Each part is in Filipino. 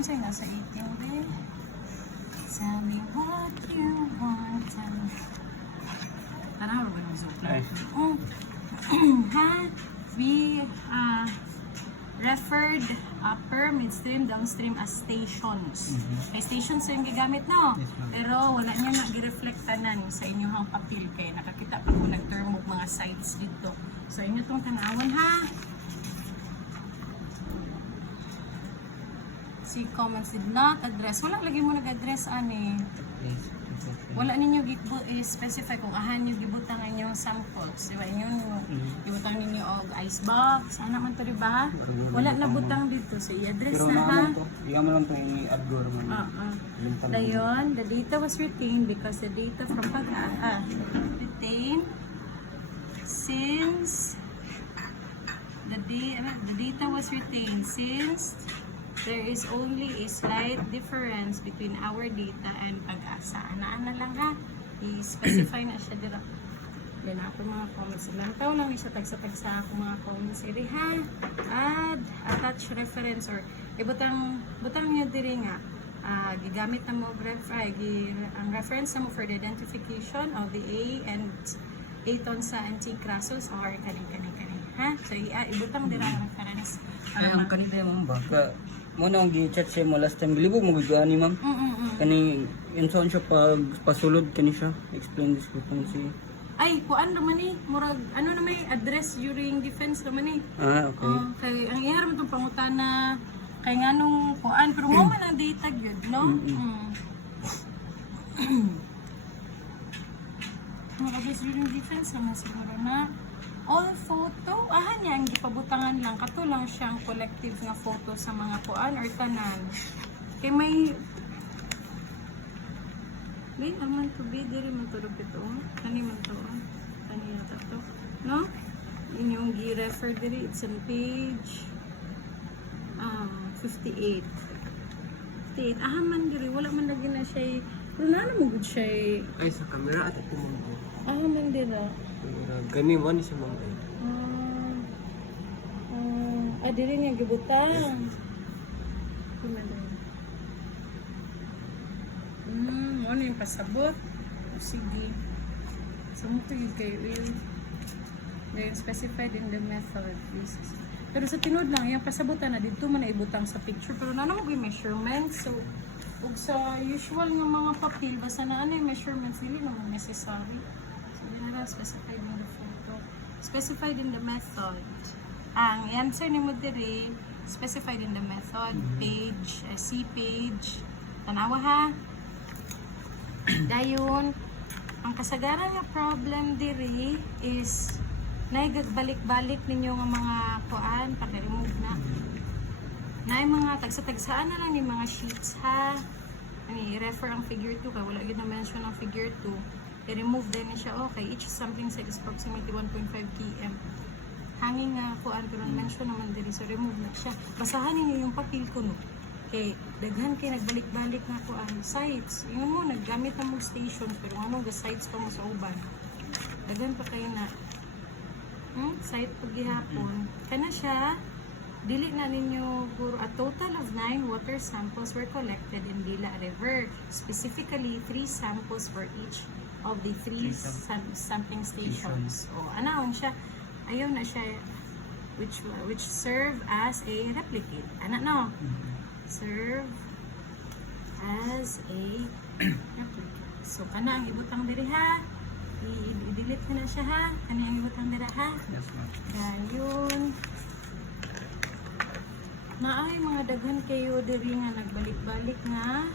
Unsay nasa 18 din. Tell me what you want. Tanaw ba ng zoom? Ha? We referred upper, midstream, downstream as stations. May stations yung gigamit, no? Pero wala niya nag-reflect tanan sa inyong papel kay nakakita pa ko nag-term of mga sites dito. So inyo itong tanawon, ha? Si comments did not address. Wala lagi mo nag-address, ani. Wala ninyo specify kung ahan nyo gibutang ang inyong samples. Diba? Inyong gibutang ninyo og ice box. Ano man to, diba? Wala na butang dito. So, i-address na, ha? Iyan mo lang ito i-adore mo. Dayon, the data was retained because the data from retained since the data was retained since there is only a slight difference between our data and Pag-asa. Ana lang, ha? I-specify na siya dito. Yan ako mga comments. Ilang taon lang isa tagsa-tagsa ako mga comments. Iri, ha? Add, attach reference or butang nyo diri nga. Gigamit na mo ang reference na mo for the identification of the A and Aton sa antique Crassus or kaning. Ha? So, ibutang dira ang reference. Ay, ang kanina yung ba? Muna ang gi-chat siya mo last time. Bilibog mo gagani, ma'am. Kani, yun saan siya pasulod kani siya. Explain discrepancy. Ay, kuan naman eh. Murag, ano naman eh, address during defense naman eh. Okay. Kay, ang iharam itong pangutana, kay nga nung kuan, pero mo man ang data yun, no? Mga address during defense naman siguro na. All photo, niya ang gipabutangan lang, kato lang siyang collective nga photo sa mga kuan or tanan. Kay may aman to be, diri man turog ito. Kani man to, kani yata to. No? Inyong gi-refer diri, it's on page 58. 58, man diri, wala man lagi na siya, pero mo good siya. Ay, sa camera at ito mo. Man dira. Gani mo ni sa mga Dili niya gibutang. Ano yung pasabot? Sige. So, mo yung kayo they're specified in the method. Pero sa tinod lang, yung pasabutan na dito man na ibutang sa picture. Pero na mo yung measurements. So, ug sa usual nga mga papel, basta na ano yung measurements, dili naman necessary. So, yun na specified in the photo. Specified in the method. Ang answer ni mo diri specified in the method page, C page. Tanawa, ha? Dayon, ang kasagaran nga problem diri is naigabalik-balik ninyo nga mga kuan, pag-remove na. Na mga tagsa-tagsaan na lang yung mga sheets, ha? I-refer ang figure 2, kaya wala yun na-mention ang figure 2. I-remove din siya, okay, each sampling size is approximately 1.5 km. Hanging nga kuan, pero mention naman diri, so remove na siya. Basahan niyo yung papel ko, no? Kay daghan kay nagbalik-balik na kuan sites. Yun mo, naggamit na mo station, pero ano ga sites pa mo sa uban. Daghan pa kayo na site pag gihapon. Kana siya, dili na ninyo puro. A total of 9 water samples were collected in Dila River. Specifically, 3 samples for each of the 3 sampling stations. O, anawon siya, ayaw na siya, which serve as a replicate. Ano, no? Serve as a replicate. So, kana ang ibutang diri, ha? I-delete ko na siya, ha? Kana ang ibutang diri, ha? Yes, ma'am. Yun. Naay mga daghan kayo diri nga nagbalik-balik nga.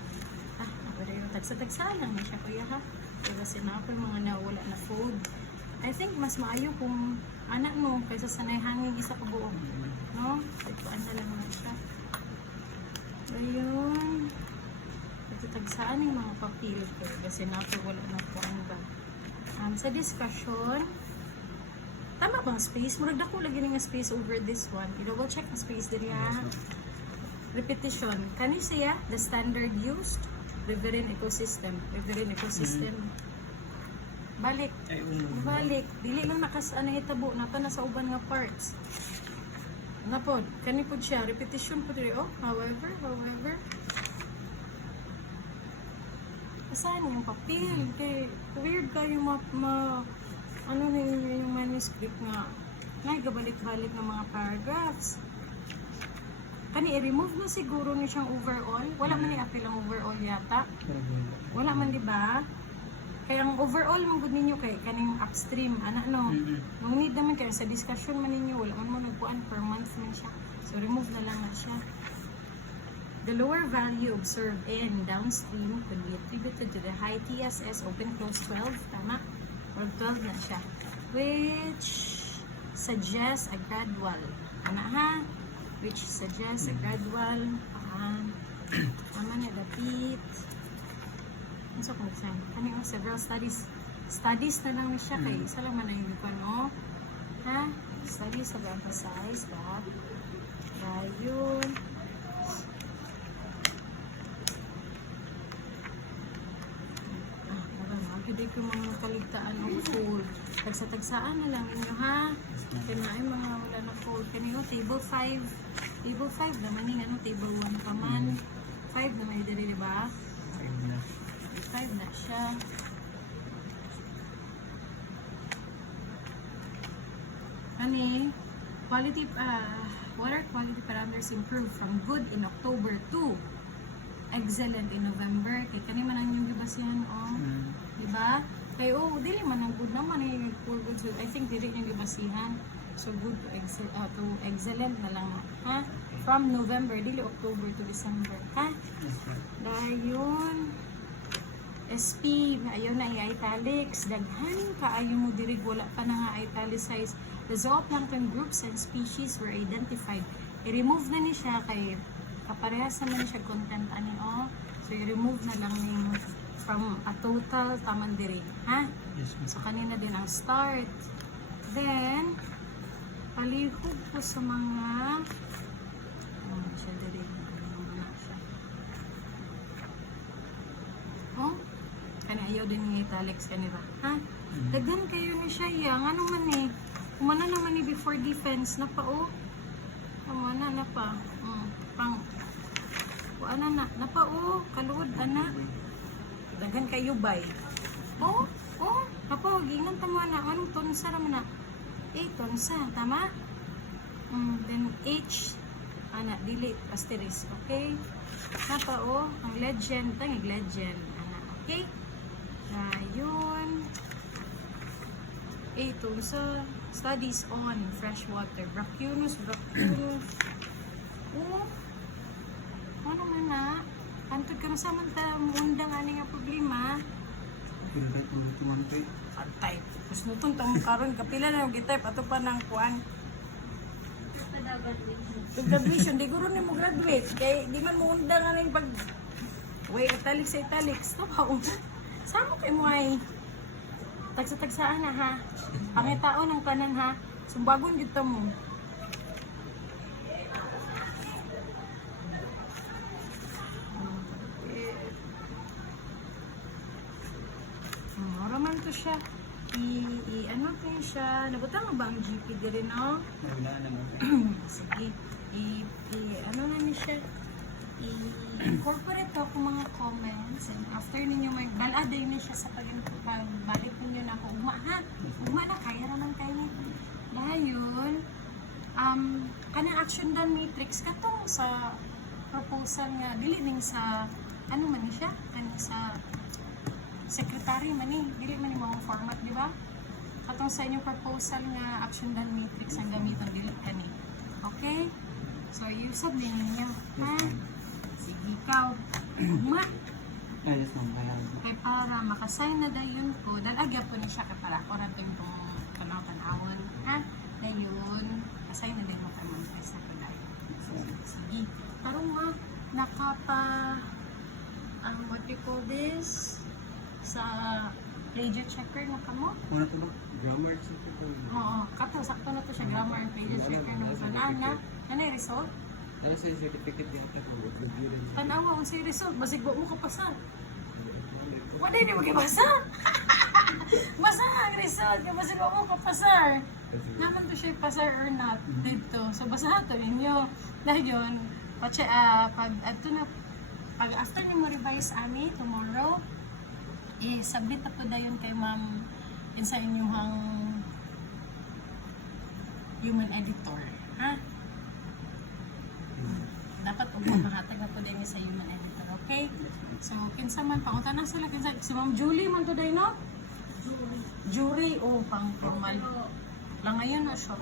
Pero yung tagsa-tagsa lang na siya, kuya, ha? Pero sinako yung mga nawala na food. I think mas maayo kung anak mo kaysa sanay hangin isa ka buong, no? Ituan na lang na siya. Ayun. Tagsaan yung mga papel kasi nato wala na po ano ba. Sa discussion, tama bang space? Murag dako lagi nga space over this one. I-double check ang space diri, ha? Repetition. Kani siya the standard used riverine ecosystem. Balik. Balik. Dili lang nakas ano itabo nato na sa uban nga parts. Napod, kani po siya, repetition po diri, oh. However. Saan yung papel? Kay, weird kayo ano na yung manuscript nga, gabalik-balik ng mga paragraphs. Kani, i-remove na siguro ni siyang overall. Wala man i-appeal ang overall yata. Wala man, di ba? Kaya ang overall mong good ninyo kay kaning upstream, no? Nung need naman kaya sa discussion man ninyo, wala man mo nagpuan per month man siya. So, remove na lang na siya. The lower value observed in downstream could be attributed to the high TSS open close 12, tama? Or 12 na siya. Which suggests a gradual, which suggests a gradual, tama niya, dapit. Ano sa kung saan? Kani yung several studies na lang na siya, kay isa lang man ang hindi ko, no? Studies mag-emphasize, ba? Yun. Hindi ko mga kaligtaan o fold. Tagsa-tagsaan na lang ninyo, ha? Kaya ay mga wala na fold. Kanino, table 5. Table 5 naman yung table 1 pa man. 5 naman yung dali, diba? 5 na siya. Water quality parameters improved from good in October to excellent in November. Kaya kanina man ang yung gibasihan, diba? Kaya dili man ang good naman yung poor good. So, I think dili yung gibasihan. So, good to excellent na lang, ha? From November, dili October to December, ha? Dayon, SP, ayaw na i-italics. Daghan ka ayaw mo dirig, wala pa na nga italicize. The zooplankton groups and species were identified. I-remove na ni siya kay kaparehas naman siya content So, i-remove na lang ni from a total taman diri, ha? Yes, So, kanina din ang start. Then, palihog po sa mga siya diri. Kani ayaw din ni italics kanira, ha? Daghan kayo ni siya, ano man eh. Kumana naman ni before defense, na pa, kumana na pa. Na pa, kaluod, daghan kayo bay. Napa, gingan tama na, anong tonsa naman na? Tonsa, tama? Then H, delete, asterisk, okay? Napa, ang legend, legend, okay? Yun. Tonsa, studies on freshwater, Brachyunus. Ano man na? Antod ka na sa manta, mundang ani nga problema. Type. Tapos nutong tang karon kapila na yung type ato pa ng kuan. Graduation, di guro ni mo graduate. Kay di man mo undang ani pag italics. No, sama kay mo ay tagsa-tagsaan na, ha? Pangitaon ng tanan, ha? Sumbagon dito mo. Maraman to siya. Ano to siya? Nabutang ba ang GP diri, no? Wala naman. Sige. Ano na ni siya? I-incorporate ko mga comments and after ninyo magbaladay na siya sa pagbalik ninyo na ako ha? Na kaya naman kayo dayon kanang action done matrix katong sa proposal nga dili ning sa ano man ni siya kaning sa secretary man ni dili man ni mga format, di ba? Katong sa inyong proposal nga action done matrix ang gamiton dili kani. Okay? So you submit ninyo, ha? Sige, ikaw. Yes, ma'am. Kay para makasign na dayon ko, dalagya po ni siya kay para ako na itong tanaw-tanawon. Ha? Dayon, kasign na din mo kay mga sa kaday. Sige. Parang what you call this? Sa plagiar checker na ka mo? Ano to ba? Grammar checker po. Oo. Sakto na to siya. Grammar and plagiar checker na mo. Ano yung result? Ano sa certificate yata po? Tanawa kung si result, basig mo ka pasa. Wala na magibasa. Basta ang result, kaya basta mo kapasar. Naman to siya pasar or not dito. So basta to inyo. Dahil yun, pag after niyo mo revise ani tomorrow, submit na po dayon kay ma'am sa inyong human editor. Ha? Dapat mahatag na po din sa human editor. Okay? So, kinsa man, pangunta na sila. Si Ma'am Julie man today, no? Jury. Jury. Pang formal. Lang ngayon, no? Shop.